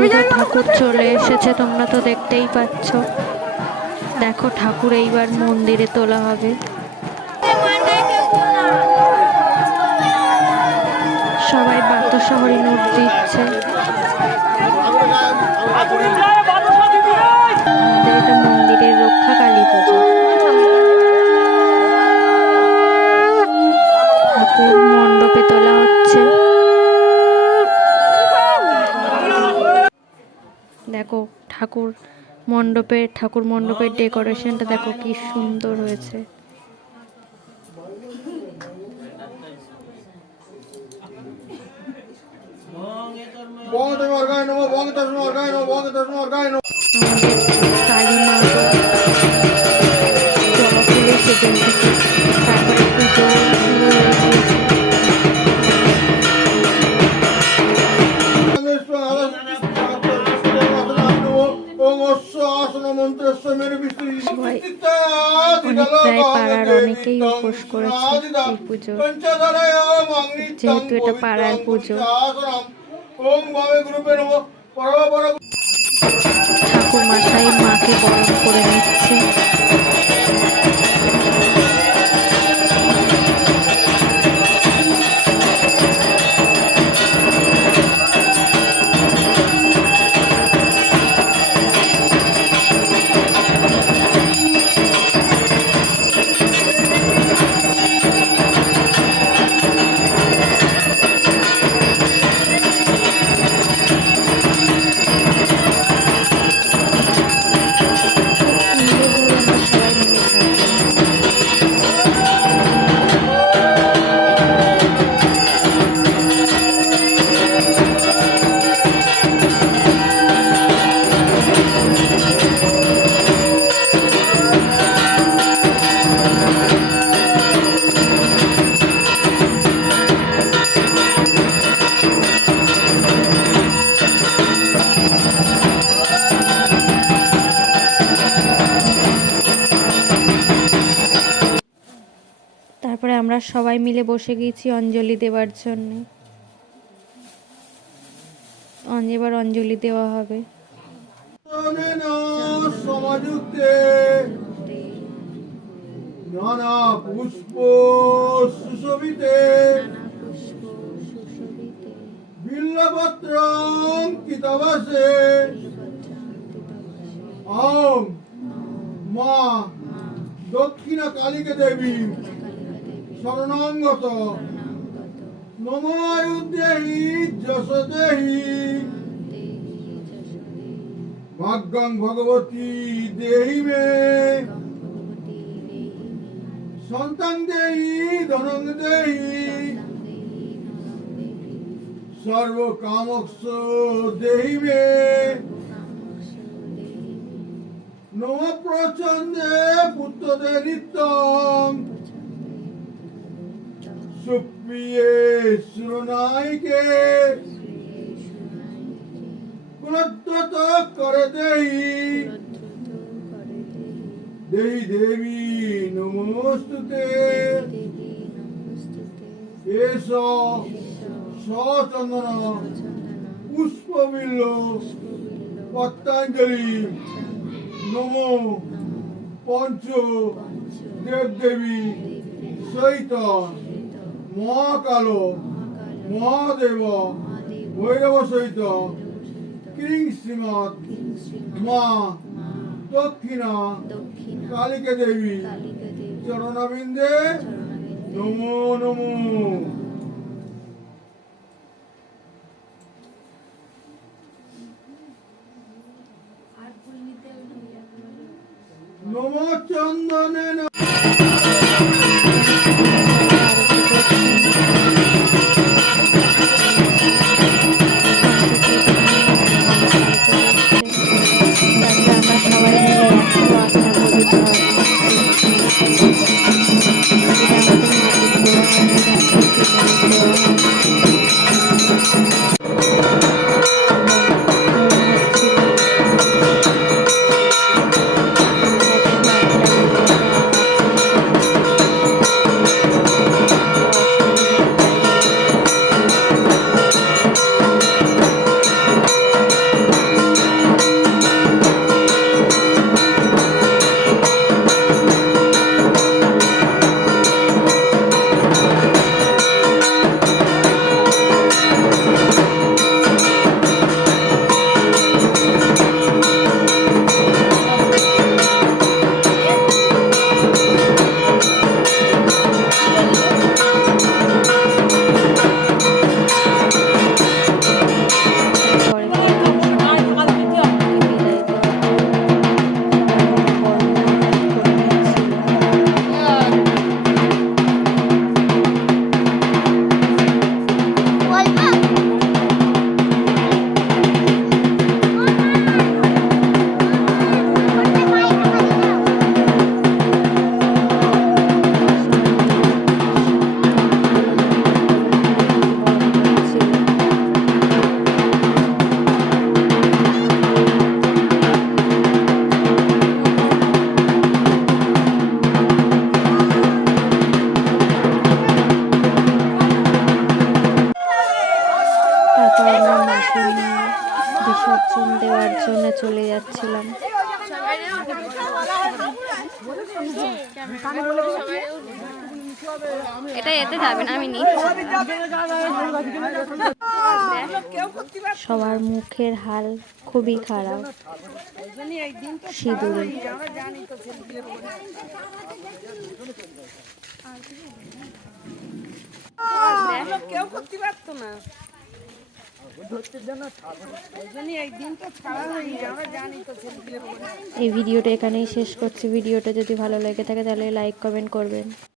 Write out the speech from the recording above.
দেখো ঠাকুর চলে এসেছে, তোমরা তো দেখতেই পাচ্ছ। দেখো ঠাকুর এইবার মন্দিরে তোলা হবে। সবাই বাতশহরী নোট দিচ্ছে। আমাদের এটা মন্দিরের রক্ষা কালী পুজো। ঠাকুর মণ্ডপে তোলা হচ্ছে। দেখো ঠাকুর মণ্ডপের ডেকোরেশনটা দেখো কি সুন্দর হয়েছে। কালী মা জবা ফুলে সেজে উঠেছে। তারপরে পুজো শুরু হয়ে গিয়েছে। প্রায় পাড়ার অনেকেই উপোস করেছে এই পুজো, যেহেতু এটা পাড়ার পুজো। ঠাকুর মশাই মাকে বরণ করে নিচ্ছে। তারপরে আমরা সবাই মিলে বসে গিয়েছি অঞ্জলি দেওয়ার জন্য। এবার অঞ্জলি দেওয়া হবে। নানা পুষ্প সুশোভিতে বিল্লপত্রং কিতাবাসে আম মা দক্ষিণা কালীকে দেবী শরণাঙ্গত নমোয়ুদেহি যশোদেহি ভাগ্যং ভগবতী দেহি মে সন্তান দেহি ধনং দেহি সর্বকামক্ষ দেহি মে নম প্রচন্দে পুত্রদে নিত্যং সুপ্রিয়ে সুরনাইকে গুণদ্রত করে দেহি দেহি দেবী নমস্তুতে এস সচন্দন পুষ্পবিল্ল পত্রাঞ্জলি নম পঞ্চ দেবদেবী সহিত মহাকাল মহাদেব ভৈরব সহিত কিং শ্রীমৎ মা দক্ষিণা কালিকা দেবী চরণাবিন্দে নমো নমো। নমো চন্দনে আমাদের এটা এতে যাবে না, আমি নিচ্ছি। সবার মুখের হাল খুবই খারাপ সিঁদুরে। কেউ করতে পারতো না। এই ভিডিওটা এখানেই শেষ করছি। ভিডিওটা যদি ভালো লেগে থাকে তাহলে লাইক কমেন্ট করবেন।